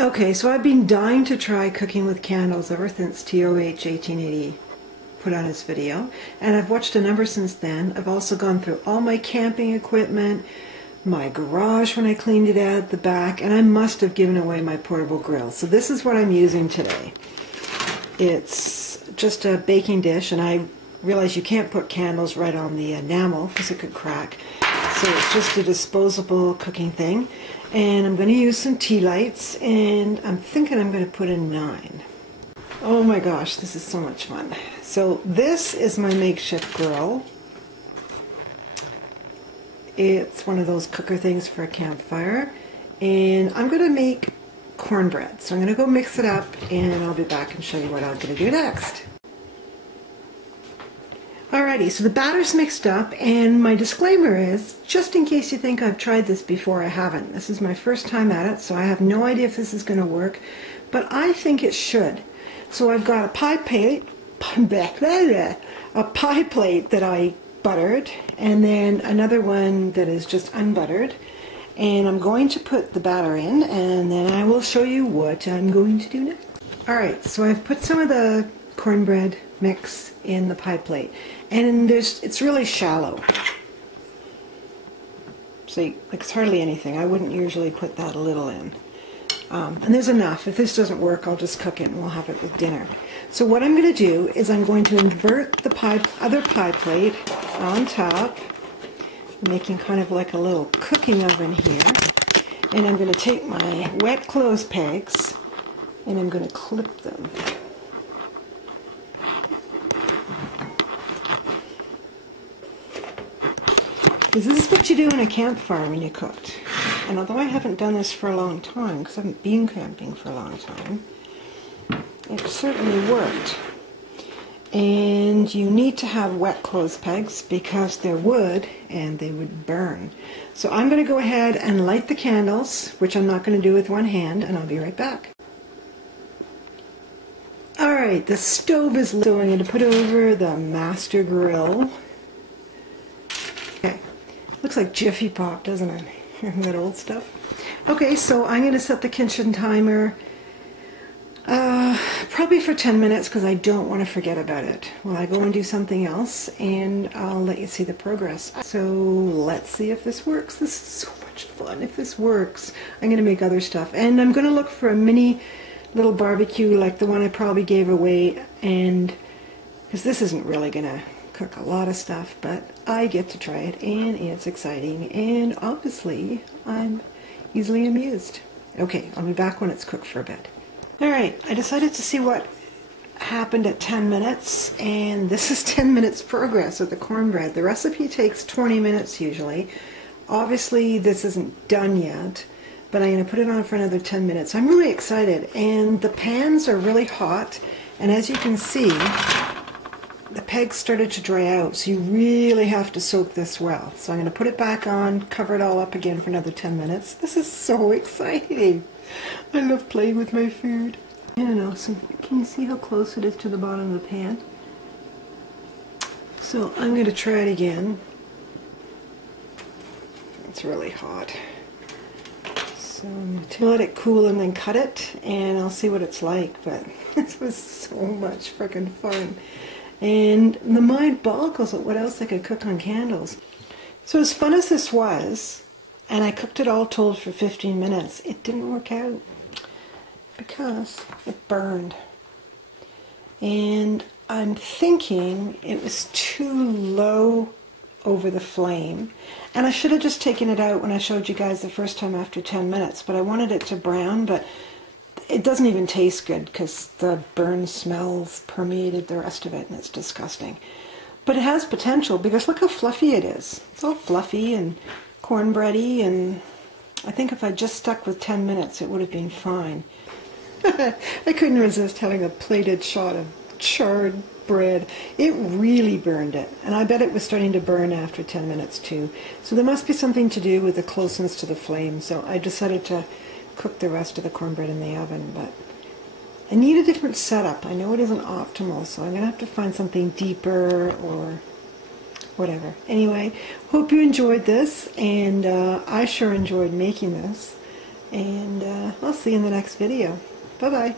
Okay, so I've been dying to try cooking with candles ever since TOH 1880 put on his video, and I've watched a number since then. I've also gone through all my camping equipment, my garage when I cleaned it out at the back, and I must have given away my portable grill. So this is what I'm using today. It's just a baking dish, and I realize you can't put candles right on the enamel because it could crack. So it's just a disposable cooking thing. And I'm going to use some tea lights, and I'm thinking I'm going to put in 9. Oh my gosh, this is so much fun. So this is my makeshift grill. It's one of those cooker things for a campfire. And I'm going to make cornbread. So I'm going to go mix it up, and I'll be back and show you what I'm going to do next. Alrighty, so the batter's mixed up, and my disclaimer is, just in case you think I've tried this before, I haven't. This is my first time at it, so I have no idea if this is going to work, but I think it should. So I've got a pie plate that I buttered, and then another one that is just unbuttered, and I'm going to put the batter in, and then I will show you what I'm going to do next. Alright, so I've put some of the cornbread mix in the pie plate, and it's really shallow, so it's hardly anything. I wouldn't usually put that little in, and there's enough. If this doesn't work, I'll just cook it and we'll have it with dinner. So what I'm going to do is I'm going to invert the other pie plate on top, making kind of like a little cooking oven here, and I'm going to take my wet clothes pegs and I'm going to clip them. This is what you do in a campfire when you cooked. And although I haven't done this for a long time, because I haven't been camping for a long time, it certainly worked. And you need to have wet clothes pegs because they're wood and they would burn. So I'm going to go ahead and light the candles, which I'm not going to do with one hand, and I'll be right back. Alright, the stove is lit, so I'm going to put over the master grill. Okay. Looks like Jiffy Pop, doesn't it? That old stuff. Okay, so I'm going to set the kitchen timer probably for 10 minutes because I don't want to forget about it while I go and do something else, and I'll let you see the progress. So let's see if this works. This is so much fun. If this works, I'm going to make other stuff, and I'm going to look for a mini little barbecue like the one I probably gave away, and because this isn't really going to cook a lot of stuff, but I get to try it, and it's exciting, and obviously I'm easily amused. Okay, I'll be back when it's cooked for a bit. Alright, I decided to see what happened at 10 minutes, and this is 10 minutes progress with the cornbread. The recipe takes 20 minutes usually. Obviously this isn't done yet, but I'm going to put it on for another 10 minutes. I'm really excited, and the pans are really hot, and as you can see, the pegs started to dry out, so you really have to soak this well. So I'm going to put it back on, cover it all up again for another 10 minutes. This is so exciting. I love playing with my food. I don't know, so can you see how close it is to the bottom of the pan? So I'm going to try it again. It's really hot. So I'm going to let it cool and then cut it, and I'll see what it's like. But this was so much freaking fun. And the mind boggles at what else I could cook on candles. So as fun as this was, and I cooked it all told for 15 minutes, it didn't work out because it burned. And I'm thinking it was too low over the flame, and I should have just taken it out when I showed you guys the first time after 10 minutes, but I wanted it to brown, but it doesn't even taste good because the burn smells permeated the rest of it, and it's disgusting. But it has potential because look how fluffy it is. It's all fluffy and cornbready, and I think if I just stuck with 10 minutes it would have been fine. I couldn't resist having a plated shot of charred bread. It really burned it, and I bet it was starting to burn after 10 minutes too. So there must be something to do with the closeness to the flame, so I decided to cook the rest of the cornbread in the oven, but I need a different setup. I know it isn't optimal, so I'm going to have to find something deeper or whatever. Anyway, hope you enjoyed this, and I sure enjoyed making this. And I'll see you in the next video. Bye-bye.